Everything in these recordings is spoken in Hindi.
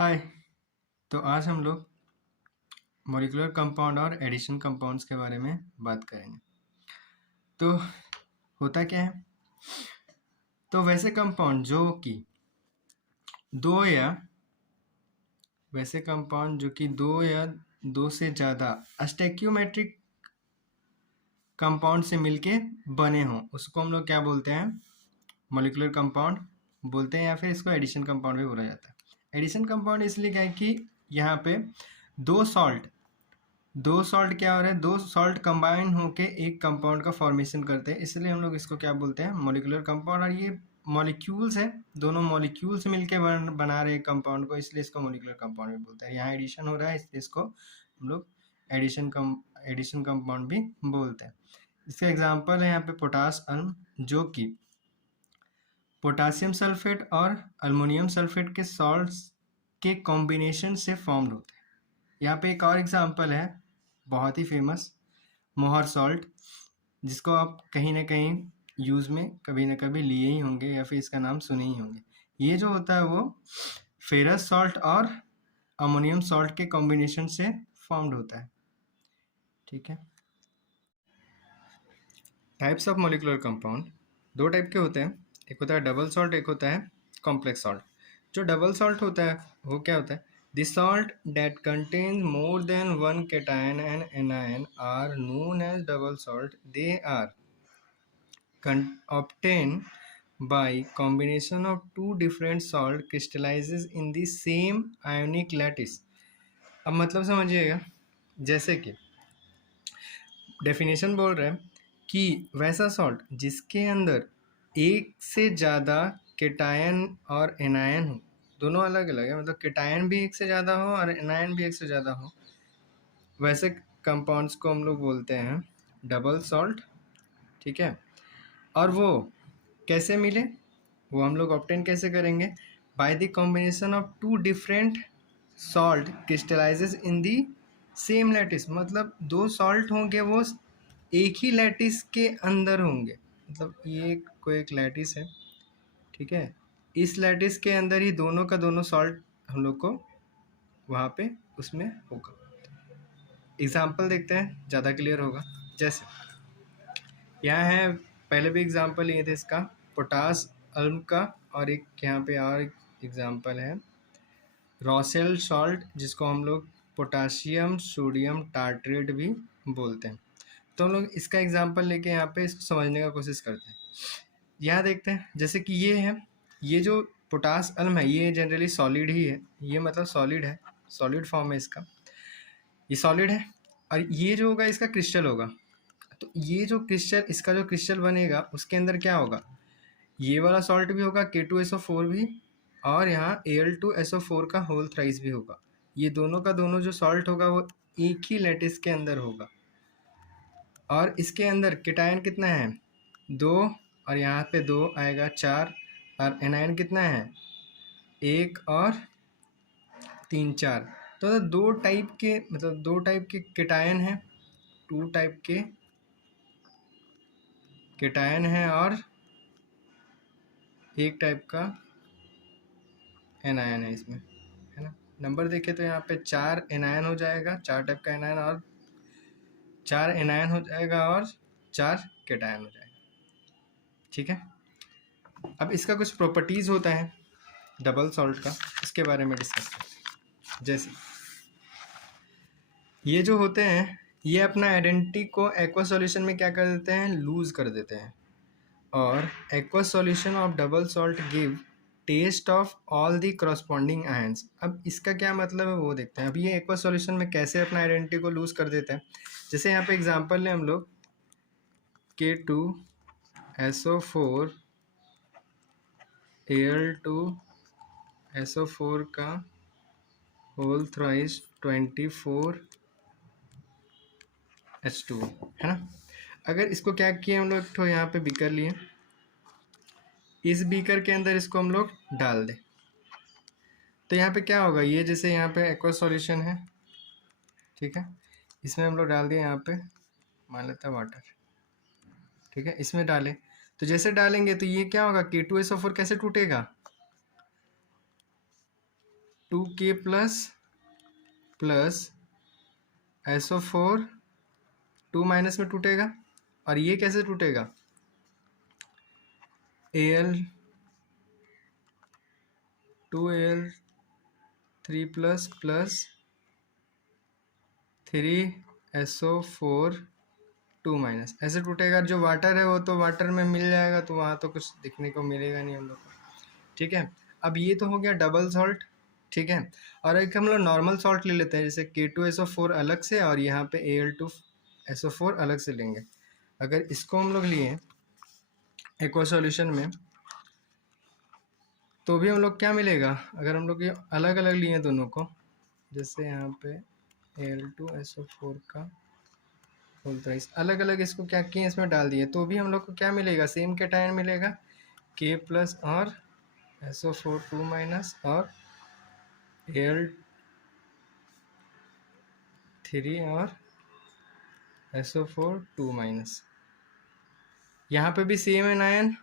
हाय। तो आज हम लोग मॉलिक्यूलर कंपाउंड और एडिशन कंपाउंड्स के बारे में बात करेंगे। तो होता क्या है, तो वैसे कंपाउंड जो कि दो या दो से ज़्यादा स्टैक्योमेट्रिक कंपाउंड से मिलके बने हों, उसको हम लोग क्या बोलते हैं? मॉलिक्यूलर कंपाउंड बोलते हैं, या फिर इसको एडिशन कंपाउंड भी बोला जाता है। एडिशन कंपाउंड इसलिए क्या है कि यहाँ पे दो सॉल्ट क्या हो रहा है, दो सॉल्ट कंबाइन होके एक कंपाउंड का फॉर्मेशन करते हैं, इसलिए हम लोग इसको क्या बोलते हैं? Molecular compound. और ये मॉलिक्यूल्स है, दोनों मॉलिक्यूल्स मिलके बना रहे हैं कंपाउंड को, इसलिए इसको मॉलिक्यूलर कंपाउंड भी बोलते हैं। यहाँ एडिशन हो रहा है, इसलिए इसको हम लोग एडिशन कंपाउंड भी बोलते हैं। इसका एग्जाम्पल है यहाँ पे पोटास अल्म, जो कि पोटासियम सल्फेट और अल्मोनियम सल्फेट के सॉल्ट्स के कॉम्बिनेशन से फॉर्म्ड होते हैं। यहाँ पे एक और एग्जाम्पल है बहुत ही फेमस, मोहर सॉल्ट, जिसको आप कहीं ना कहीं यूज़ में कभी ना कभी लिए ही होंगे या फिर इसका नाम सुने ही होंगे। ये जो होता है वो फेरस सॉल्ट और अमोनियम सॉल्ट के कॉम्बिनेशन से फॉर्म्ड होता है। ठीक है। टाइप्स ऑफ मॉलिक्यूलर कंपाउंड दो टाइप के होते हैं, एक होता है डबल सॉल्ट, एक होता है कॉम्प्लेक्स सॉल्ट। जो डबल सॉल्ट होता है वो क्या होता है? The salt that contains more than one cation and anion are known as double salt. They are obtained by combination of two different salt crystallizes in the same ionic lattice. अब मतलब समझिएगा, जैसे कि डेफिनेशन बोल रहे हैं कि वैसा सॉल्ट जिसके अंदर एक से ज़्यादा केटायन और एनायन हो, दोनों अलग अलग है, मतलब केटायन भी एक से ज़्यादा हो और एनायन भी एक से ज़्यादा हो, वैसे कंपाउंड्स को हम लोग बोलते हैं डबल सॉल्ट। ठीक है। और वो कैसे मिले, वो हम लोग ऑब्टेन कैसे करेंगे? By the combination of two different salt crystallises in the same lattice. मतलब दो सॉल्ट होंगे वो एक ही लैटिस के अंदर होंगे, मतलब ये कोई एक लैटिस है, ठीक है, इस लैटिस के अंदर ही दोनों का दोनों सॉल्ट हम लोग को वहाँ पे उसमें होगा। एग्जाम्पल देखते हैं, ज़्यादा क्लियर होगा। जैसे यहाँ है, पहले भी एग्जाम्पल लिए थे इसका, पोटास अल्म का, और एक यहाँ पे और एग्जाम्पल है रॉसेल सॉल्ट, जिसको हम लोग पोटाशियम सोडियम टार्ट्रेट भी बोलते हैं। तो हम लोग इसका एग्जाम्पल लेके यहाँ पे इसको समझने का कोशिश करते हैं। यहाँ देखते हैं, जैसे कि ये है, ये जो पोटास अल्म है ये जनरली सॉलिड ही है, ये मतलब सॉलिड है, सॉलिड फॉर्म है इसका, ये सॉलिड है। और ये जो होगा इसका क्रिस्टल होगा, तो ये जो क्रिस्टल, इसका जो क्रिस्टल बनेगा उसके अंदर क्या होगा? ये वाला सॉल्ट भी होगा, K2SO4 भी, और यहाँ Al2SO4 का होल थ्राइस भी होगा। ये दोनों का दोनों जो सॉल्ट होगा वो एक ही लैटिस के अंदर होगा। और इसके अंदर केटायन कितना है? 2, और यहाँ पे 2 आएगा 4, और एनायन कितना है? 1 और 3 4। तो दो टाइप के, मतलब दो टाइप के केटायन है, 2 टाइप के केटायन है और एक टाइप का एनायन है इसमें, है ना। नंबर देखें तो यहाँ पे 4 एनायन हो जाएगा, 4 टाइप का एनायन, और 4 एनायन हो जाएगा और 4 केटायन हो जाएगा। ठीक है। अब इसका कुछ प्रॉपर्टीज़ होता है डबल सॉल्ट का, इसके बारे में डिस्कस करते हैं। जैसे ये जो होते हैं, ये अपना आइडेंटिटी को एक्वा सॉल्यूशन में क्या कर देते हैं? लूज कर देते हैं। और aqua solution of double salt give test of all the corresponding ions. अब इसका क्या मतलब है वो देखते हैं। अब ये एक्वा सॉल्यूशन में कैसे अपना आइडेंटिटी को लूज कर देते हैं, जैसे यहाँ पे एग्जांपल लें हम लोग, K2SO4 Al2SO4 का होल थ्राइस 24H2, है ना। अगर इसको क्या किए हम लोग, तो यहाँ पे बीकर लिए, इस बीकर के अंदर इसको हम लोग डाल दें, तो यहाँ पे क्या होगा? ये जैसे यहाँ पे एक्वा सॉल्यूशन है, ठीक है, इसमें हम लोग डाल दिए, यहाँ पे मान लेते हैं वाटर, ठीक है, इसमें डालें, तो जैसे डालेंगे तो ये क्या होगा? K2SO4 कैसे टूटेगा? 2K प्लस SO4 2 माइनस में टूटेगा। और ये कैसे टूटेगा? Al2Al3 प्लस 3SO4 2 माइनस ऐसे टूटेगा। जो वाटर है वो तो वाटर में मिल जाएगा, तो वहाँ तो कुछ दिखने को मिलेगा नहीं हम लोग को। ठीक है, अब ये तो हो गया डबल सॉल्ट। ठीक है, और एक हम लोग नॉर्मल सॉल्ट ले लेते हैं, जैसे K2SO4 अलग से और यहाँ पे Al2SO4 अलग से लेंगे। अगर इसको हम लोग लिए एक्वा सॉल्यूशन में, तो भी हम लोग क्या मिलेगा? अगर हम लोग ये अलग अलग लिए दोनों को, जैसे यहाँ पे Al2SO4 का होल थ्राइस अलग अलग इसको क्या किए, इसमें डाल दिए, तो भी हम लोग को क्या मिलेगा? सेम कैटायन मिलेगा, K प्लस और SO4 2 माइनस और Al3 और SO4 2 माइनस। यहाँ पे भी सेम एनायन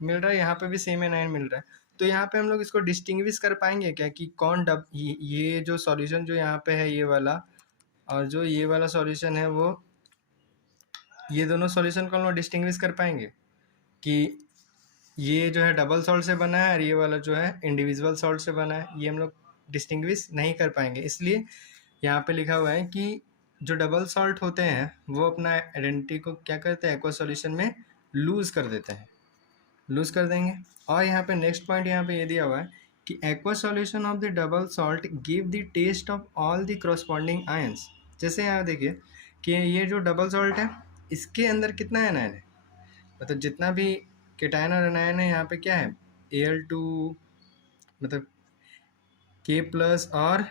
मिल रहा है, यहाँ पे भी सेम एनायन मिल रहा है। तो यहाँ पे हम लोग इसको डिस्टिंग्विश कर पाएंगे क्या कि कौन ये जो सॉल्यूशन जो यहाँ पे है ये वाला, और जो ये वाला सॉल्यूशन है वो, ये दोनों सॉल्यूशन को हम लोग डिस्टिंग्विश कर पाएंगे कि ये जो है डबल सॉल्ट से बना है और ये वाला जो है इंडिविजुअल सॉल्ट से बना है? ये हम लोग डिस्टिंग्विश नहीं कर पाएंगे। इसलिए यहाँ पे लिखा हुआ है कि जो डबल सॉल्ट होते हैं वो अपना आइडेंटिटी को क्या करते हैं? एक्वा सॉल्यूशन में लूज कर देते हैं, लूज कर देंगे। और यहाँ पे नेक्स्ट पॉइंट यहाँ पे ये दिया हुआ है कि aqua solution of the double salt give the test of all the corresponding ions. जैसे यहाँ देखिए कि ये जो डबल सॉल्ट है इसके अंदर कितना एनायन है, मतलब जितना भी केटायन और एनायन है यहाँ पे क्या है? Al2 मतलब K प्लस और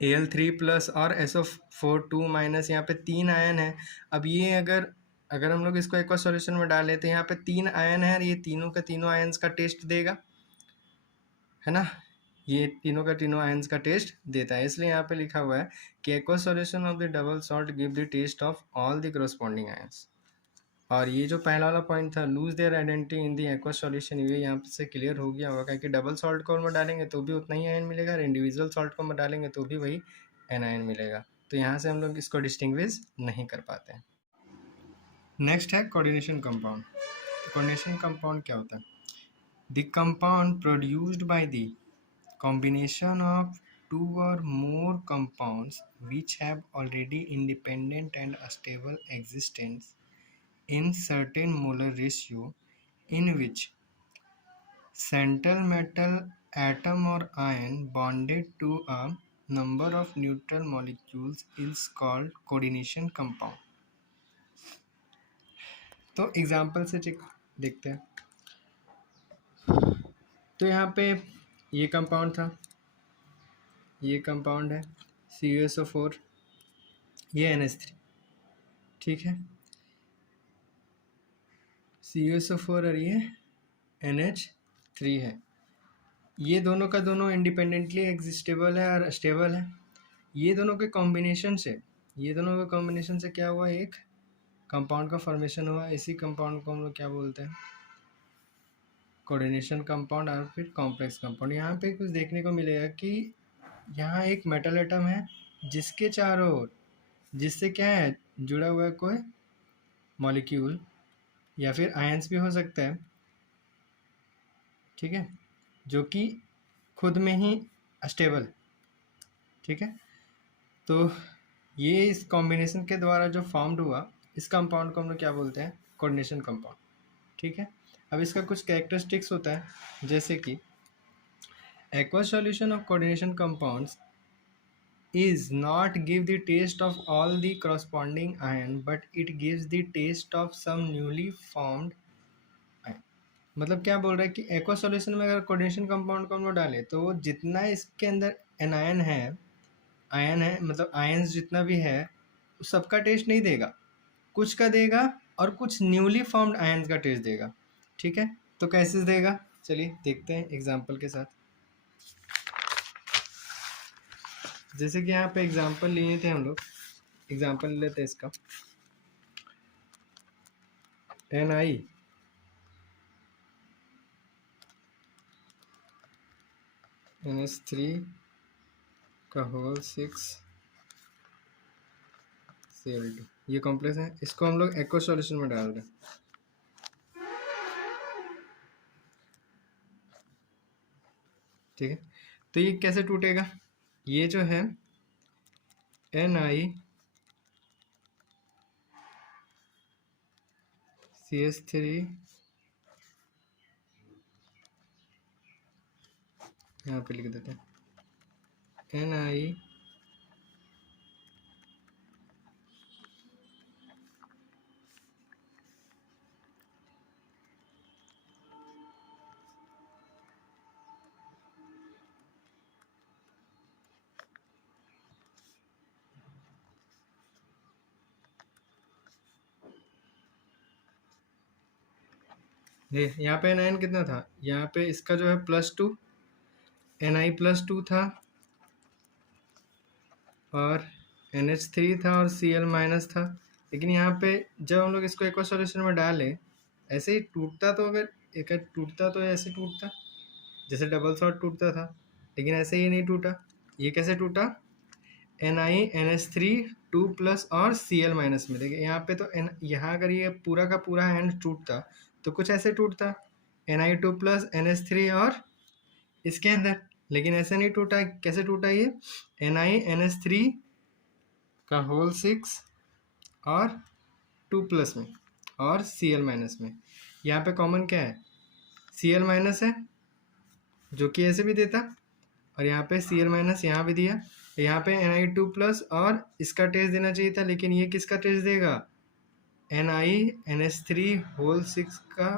Al3 प्लस और SO4 2 माइनस, यहाँ पे 3 आयन है। अब ये अगर अगर हम लोग इसको एक्वा सॉल्यूशन में डाल लेते हैं, यहाँ पे 3 आयन है और ये तीनों का तीनों आयन्स का टेस्ट देगा, है ना? ये तीनों का तीनों आयन्स का टेस्ट देता है। इसलिए यहाँ पे लिखा हुआ है कि aqua solution of the double salt give the test of all the corresponding ions. और ये जो पहला वाला पॉइंट था, lose their identity in the aqua solution, ये यहाँ से क्लियर हो गया होगा कि डबल सॉल्ट को हम डालेंगे तो भी उतना ही आयन मिलेगा और इंडिविजुअल सॉल्ट को हम डालेंगे तो भी वही एनायन मिलेगा। तो यहाँ से हम लोग इसको डिस्टिंग्विश नहीं कर पाते हैं। नेक्स्ट है कोऑर्डिनेशन कंपाउंड। कोऑर्डिनेशन कंपाउंड क्या होता है? The compound produced by the combination of two or more compounds which have already independent and stable existence in certain molar ratio, in which central metal atom or ion bonded to a number of neutral molecules is called coordination compound. तो एग्जाम्पल से देखते हैं। तो यहाँ पे ये कंपाउंड था, ये कंपाउंड है CuSO4, ये NH3, ठीक है, CuSO4 और ये NH3 है। ये दोनों का दोनों इंडिपेंडेंटली एग्जिस्टेबल है और स्टेबल है। ये दोनों के कॉम्बिनेशन से, ये दोनों के कॉम्बिनेशन से क्या हुआ? एक कंपाउंड का फॉर्मेशन हुआ। इसी कंपाउंड को हम लोग क्या बोलते हैं? कोऑर्डिनेशन कंपाउंड और फिर कॉम्प्लेक्स कंपाउंड। यहाँ पे कुछ देखने को मिलेगा कि यहाँ एक मेटल एटम है जिसके चारों ओर, जिससे क्या है जुड़ा हुआ है कोई मॉलिक्यूल या फिर आयंस भी हो सकता है, ठीक है, जो कि खुद में ही स्टेबल, ठीक है। तो ये इस कॉम्बिनेशन के द्वारा जो फॉर्म्ड हुआ, इस कंपाउंड को हम लोग क्या बोलते हैं? कोऑर्डिनेशन कंपाउंड, ठीक है। अब इसका कुछ कैरेक्टरिस्टिक्स होता है, जैसे कि aqua solution of coordination compounds is not give the taste of all the corresponding ion but it gives the taste of some newly formed ion। मतलब क्या बोल रहा है कि एक्वा सॉल्यूशन में अगर कोऑर्डिनेशन कंपाउंड को हम लोग डालें तो वो जितना इसके अंदर एनायन है, आयन है, मतलब आयन्स जितना भी है, उस सबका टेस्ट नहीं देगा, कुछ का देगा और कुछ न्यूली फॉर्म्ड आयन्स का टेस्ट देगा, ठीक है। तो कैसे देगा? चलिए देखते हैं एग्जाम्पल के साथ। जैसे कि यहाँ पे एग्जाम्पल लिए थे हम लोग, एग्जाम्पल लेते हैं इसका Ni NH3 का होल 6 Cl2, ये कॉम्प्लेक्स है, इसको हम लोग एक्वा सॉल्यूशन में डाल रहे हैं। ठीक है, तो ये कैसे टूटेगा? ये जो है NiCH3 यहाँ पे लिख देते हैं, Ni यहाँ पे Ni कितना था, यहाँ पे इसका जो है +2, Ni+2 था और NH3 था और Cl- था। लेकिन यहाँ पे जब हम लोग इसको एक्वा सॉल्यूशन में डाले, ऐसे ही टूटता, तो अगर एक टूटता तो ऐसे टूटता जैसे डबल शॉट टूटता था, लेकिन ऐसे ही नहीं टूटा। ये कैसे टूटा? NiNH3 2+ और Cl- में। देखिए यहाँ पे तो यहाँ अगर ये पूरा का पूरा एंड टूटता तो कुछ ऐसे टूटता, Ni2+ NH3 और इसके अंदर, लेकिन ऐसे नहीं टूटा। कैसे टूटा ये? NiNH3 का होल 6 और 2+ में और Cl- में। यहाँ पे कॉमन क्या है? Cl- है, जो कि ऐसे भी देता, और यहाँ पे Cl- यहाँ भी दिया। यहाँ पे Ni2+ और इसका टेस्ट देना चाहिए था, लेकिन ये किसका टेस्ट देगा? NiNH3 होल 6 का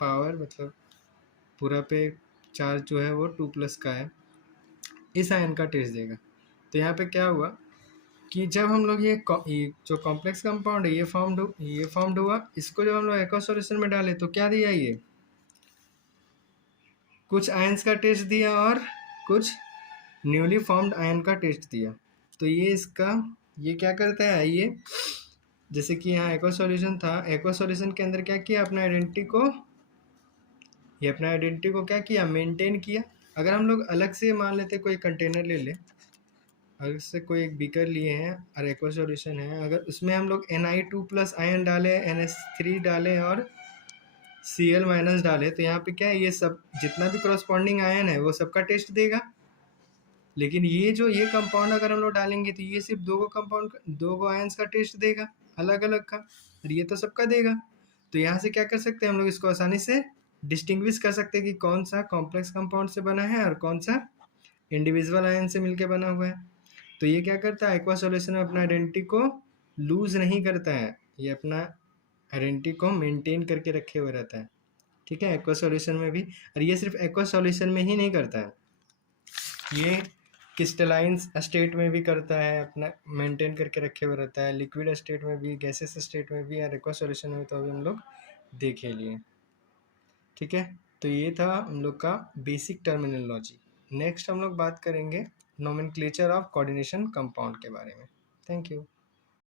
पावर, मतलब पूरा पे चार्ज जो है वो 2+ का है, इस आयन का टेस्ट देगा। तो यहाँ पे क्या हुआ कि जब हम लोग ये जो कॉम्प्लेक्स कंपाउंड है ये फॉर्म्ड हुआ, इसको जब हम लोग एक्वा सॉल्यूशन में डाले तो क्या दिया? ये कुछ आयंस का टेस्ट दिया और कुछ न्यूली फॉर्म्ड आयन का टेस्ट दिया। तो ये क्या करता है? ये जैसे कि यहाँ एक्वा सॉल्यूशन था, एक्वा सॉल्यूशन के अंदर क्या किया? अपना आइडेंटिटी को क्या किया? मेंटेन किया। अगर हम लोग अलग से मान लेते, कोई कंटेनर ले ले, अलग से कोई एक बीकर लिए हैं और एक्वा सॉल्यूशन है, अगर उसमें हम लोग Ni2+ आयन डाले, NH3 डाले और Cl- डाले, तो यहाँ पे क्या है? ये सब जितना भी करस्पॉन्डिंग आयन है वो सबका टेस्ट देगा। लेकिन ये कंपाउंड अगर हम लोग डालेंगे तो ये सिर्फ दो गो आयंस का टेस्ट देगा, अलग अलग का, और ये तो सबका देगा। तो यहाँ से क्या कर सकते हैं हम लोग? इसको आसानी से डिस्टिंग्विश कर सकते हैं कि कौन सा कॉम्प्लेक्स कंपाउंड से बना है और कौन सा इंडिविजुअल आयन से मिलके बना हुआ है। तो ये क्या करता है? एक्वा सॉल्यूशन में अपना आइडेंटिटी को लूज नहीं करता है, ये अपना आइडेंटिटी को मेंटेन करके रखे हुए रहता है। ठीक है, एक्वा सॉल्यूशन में भी। और ये सिर्फ एक्वा सॉल्यूशन में ही नहीं करता है, ये क्रिस्टलाइन स्टेट में भी करता है, अपना मेंटेन करके रखे हुए रहता है, लिक्विड स्टेट में भी, गैसेस स्टेट में भी, और एक्वा सॉल्यूशन में तो अभी हम लोग देख ही लिए। ठीक है, तो ये था हम लोग का बेसिक टर्मिनोलॉजी। नेक्स्ट हम लोग बात करेंगे नोमेनक्लेचर ऑफ कोऑर्डिनेशन कंपाउंड के बारे में। Thank you.